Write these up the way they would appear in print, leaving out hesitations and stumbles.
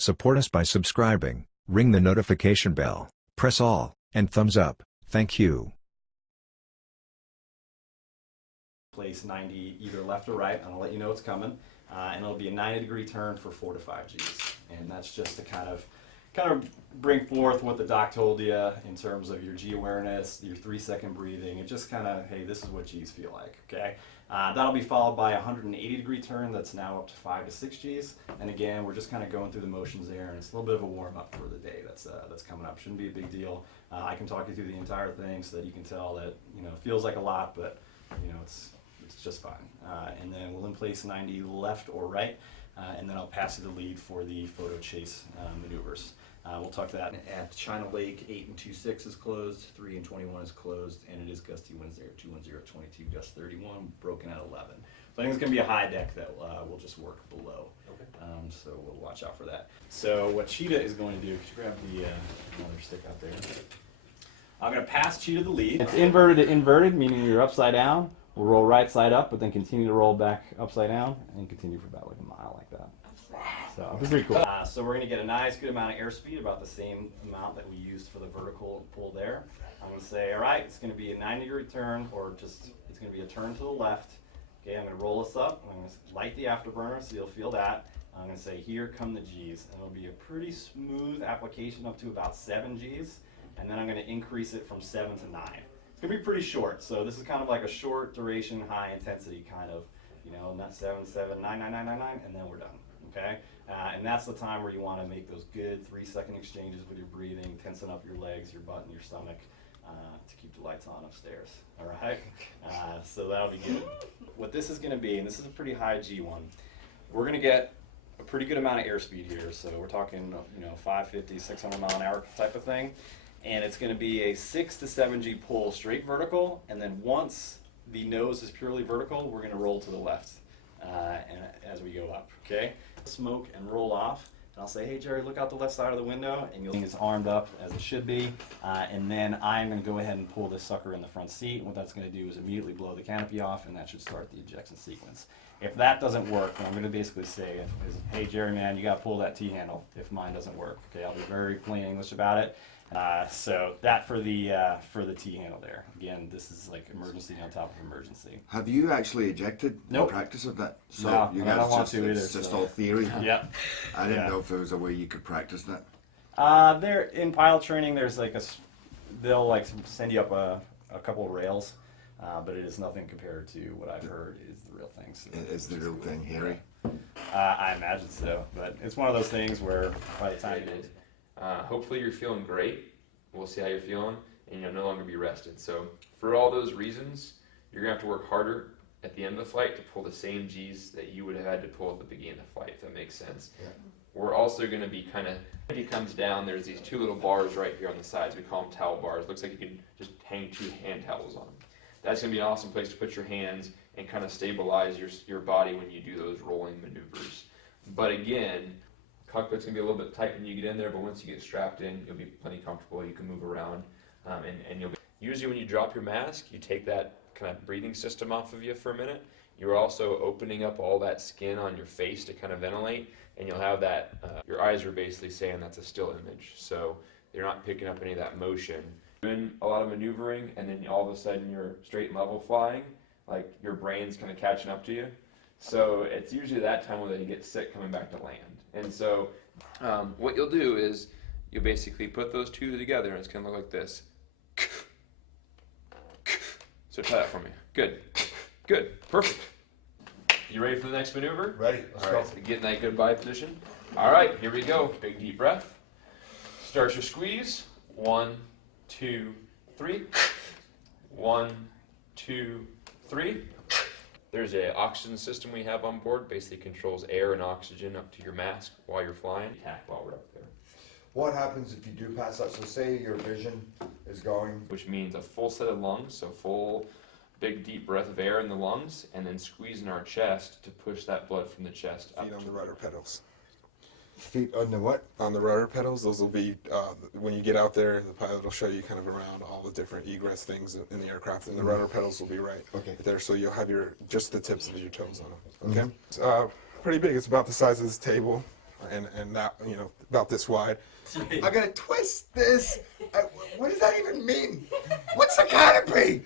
Support us by subscribing, ring the notification bell, press all, and thumbs up. Thank you. Place 90 either left or right, and I'll let you know it's coming. And it'll be a 90-degree turn for 4 to 5 Gs. And that's just to kind of bring forth what the doc told you in terms of your G awareness, your 3-second breathing, and just kind of, hey, this is what Gs feel like, okay? That'll be followed by a 180-degree turn that's now up to 5 to 6 Gs. And again, we're just kind of going through the motions there, and it's a little bit of a warm-up for the day that's coming up. Shouldn't be a big deal. I can talk you through the entire thing so that you can tell that, you know, it feels like a lot, but, you know, it's just fine. And then we'll in place 90 left or right, and then I'll pass you the lead for the photo chase maneuvers. We'll talk to that at China Lake. 8 and 2.6 is closed, 3 and 21 is closed, and it is gusty winds there, 210 at 22, gust 31, broken at 11. So I think it's going to be a high deck that will just work below. Okay. So we'll watch out for that. So what Cheetah is going to do, could you grab the another stick out there? I'm going to pass Cheetah the lead. It's inverted to inverted, meaning you're upside down. We'll roll right side up, but then continue to roll back upside down and continue for about like a mile like that. So it's pretty cool. So we're going to get a nice good amount of airspeed, about the same amount that we used for the vertical pull there. I'm going to say, all right, it's going to be a 90-degree turn, or just it's going to be a turn to the left. Okay, I'm going to roll this up. I'm going to light the afterburner so you'll feel that. I'm going to say, here come the Gs. And it'll be a pretty smooth application up to about 7 Gs. And then I'm going to increase it from 7 to 9. It's going to be pretty short. So this is kind of like a short duration, high intensity kind of, you know, not 7, 7, 9, 9, 9, 9, 9, and then we're done. Okay? And that's the time where you want to make those good 3-second exchanges with your breathing, tensing up your legs, your butt, and your stomach to keep the lights on upstairs. All right? So that'll be good. What this is going to be, and this is a pretty high G one, we're going to get a pretty good amount of airspeed here. So we're talking, you know, 550, 600 mile an hour type of thing. And it's going to be a 6 to 7 G pull straight vertical, and then once the nose is purely vertical, we're going to roll to the left and as we go up, okay? Smoke and roll off, and I'll say, hey Jerry, look out the left side of the window, and you'll see it's armed up as it should be, and then I'm going to go ahead and pull this sucker in the front seat, and what that's going to do is immediately blow the canopy off, and that should start the ejection sequence. If that doesn't work, then I'm going to basically say, hey Jerry, man, you got to pull that T-handle if mine doesn't work, okay? I'll be very plain English about it. So that for the T-handle there. Again, this is like emergency on top of emergency. Have you actually ejected Nope. in practice of that? So No, you I guys don't want just, to either. it's just So. all theory? Yeah. I didn't know if there was a way you could practice that. There in pilot training, there's like they'll like send you up a couple of rails, but it is nothing compared to what I've heard is the real thing. So Is the real thing hairy? I imagine so, but it's one of those things where by the time it is. Hopefully you're feeling great. We'll see how you're feeling, and you'll no longer be rested. So for all those reasons, you're going to have to work harder at the end of the flight to pull the same Gs that you would have had to pull at the beginning of the flight, if that makes sense. Yeah. We're also going to be kind of, if he comes down, there's these 2 little bars right here on the sides. We call them towel bars. Looks like you can just hang 2 hand towels on them. That's going to be an awesome place to put your hands and kind of stabilize your body when you do those rolling maneuvers. But again, cockpit's going to be a little bit tight when you get in there, but once you get strapped in, you'll be plenty comfortable. You can move around, and you'll be. Usually when you drop your mask, you take that kind of breathing system off of you for a minute. You're also opening up all that skin on your face to kind of ventilate, and you'll have that, your eyes are basically saying that's a still image, so you're not picking up any of that motion. Doing a lot of maneuvering, and then all of a sudden you're straight and level flying, like your brain's kind of catching up to you. So it's usually that time when you get sick coming back to land. And so what you'll do is you'll basically put those 2 together, and it's going to look like this. So try that for me. Good. Good. Perfect. You ready for the next maneuver? Ready. All right, so get in that goodbye position. All right, here we go. Big deep breath. Start your squeeze. 1, 2, 3. 1, 2, 3. There's an oxygen system we have on board, basically controls air and oxygen up to your mask while you're flying. Attack while we're up there. What happens if you do pass out? So say your vision is going. Which means a full set of lungs, so full big deep breath of air in the lungs, and then squeezing our chest to push that blood from the chest up Feet on to the rudder pedals. Feet on the what? On the rudder pedals, those will be, when you get out there, the pilot will show you kind of around all the different egress things in the aircraft, and the rudder pedals will be right there, so you'll have just the tips of your toes on them, okay? It's pretty big. It's about the size of this table. and that, you know, about this wide. I gotta twist this. What does that even mean? What's a canopy?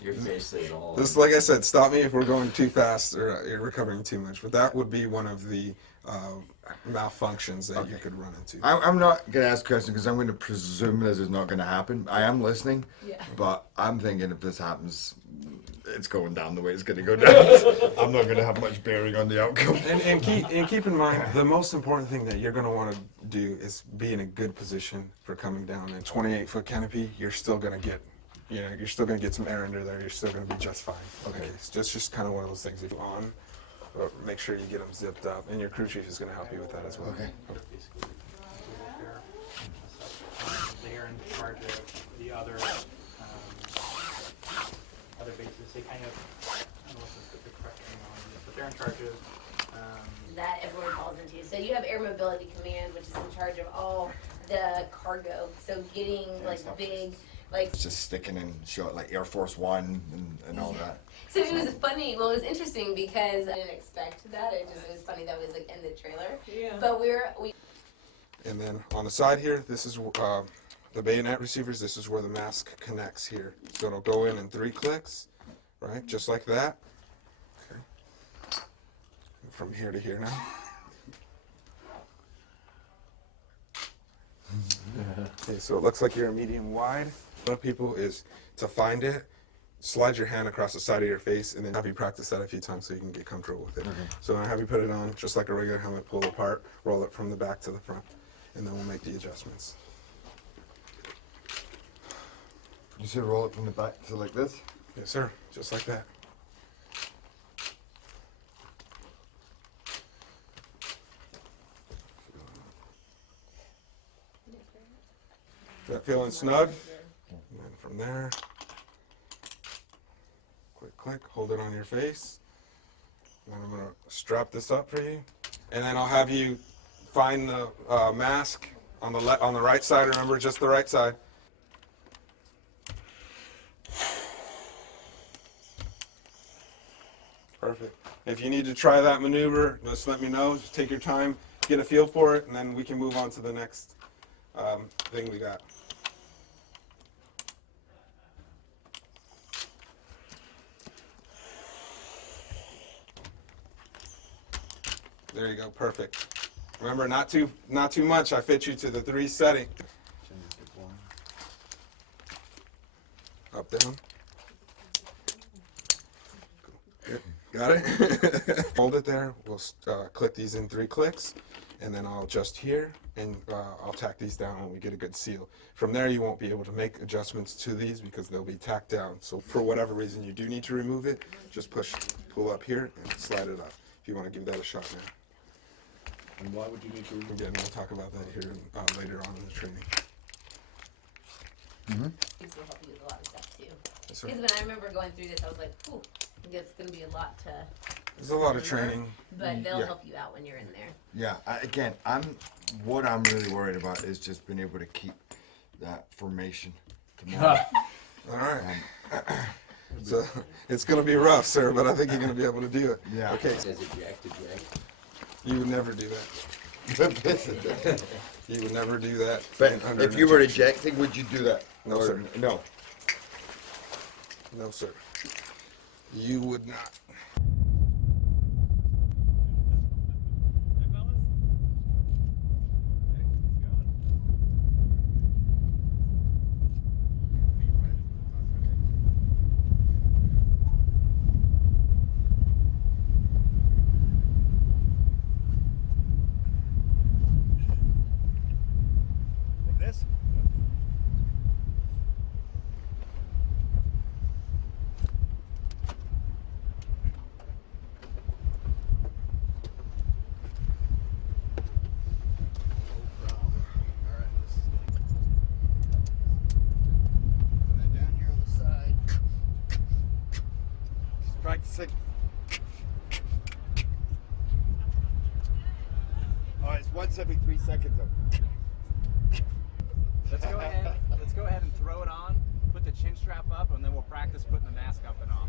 Your face says all. This, like I said, stop me if we're going too fast or you're recovering too much. But that would be one of the malfunctions that you could run into. I'm not gonna ask questions because I'm going to presume this is not going to happen. I am listening, but I'm thinking if this happens, it's going down the way it's going to go down. I'm not going to have much bearing on the outcome. And keep in mind, the most important thing that you're going to want to do is be in a good position for coming down. A 28-foot canopy, you're still going to get, you know, you're still going to get some air under there. You're still going to be just fine. Okay, it's just kind of one of those things. If you're on, make sure you get them zipped up, and your crew chief is going to help you with that as well. Okay. They're in charge of the other bases. They kind of, I don't know what the correct name on it is, but they're in charge of that everyone falls into. So you have Air Mobility Command, which is in charge of all the cargo. So getting like big, like Just sticking in shot like Air Force One and all that. So it was funny. Well, it was interesting because I didn't expect that. It was funny that was like in the trailer. Yeah. But we. And then on the side here, this is the bayonet receivers. This is where the mask connects here. So it'll go in 3 clicks, right? Just like that. Okay. From here to here now. Okay, so it looks like you're a medium wide. A lot of people is to find it, slide your hand across the side of your face, and then have you practice that a few times so you can get comfortable with it. Okay. So I have you put it on just like a regular helmet, pull it apart, roll it from the back to the front, and then we'll make the adjustments. You should roll it from the back to like this? Yes, sir. Just like that. That feeling snug? And then from there, click, hold it on your face. And then I'm going to strap this up for you. And then I'll have you find the mask on the right side. Remember, just the right side. Perfect. If you need to try that maneuver, just let me know. Just take your time, get a feel for it, and then we can move on to the next thing we got. There you go, perfect. Remember, not too much. I fit you to the 3 setting. Up, down. Good. Got it? Hold it there. We'll click these in 3 clicks, and then I'll adjust here, and I'll tack these down when we get a good seal. From there, you won't be able to make adjustments to these because they'll be tacked down. So for whatever reason you do need to remove it, just pull up here, and slide it up. If you want to give that a shot now. And why would you need to remove it? Again, we'll talk about that here later on in the training. These will help you with a lot of stuff too. Yes, sir. Because when I remember going through this, I was like, "Ooh, it's going to be a lot to." There's a lot of training. But they'll help you out when you're in there. Yeah. What I'm really worried about is just being able to keep that formation tomorrow. All right. So it's going to be rough, sir, but I think you're going to be able to do it. Yeah. Okay. Does it jack to jack? You would never do that. You would never do that. But under if an you were injection. ejecting, would you do that? No, sir. No. No, sir. You would not. Practicing. Oh, it's once every 3 seconds. Let's go ahead and throw it on, put the chin strap up, and then we'll practice putting the mask up and off.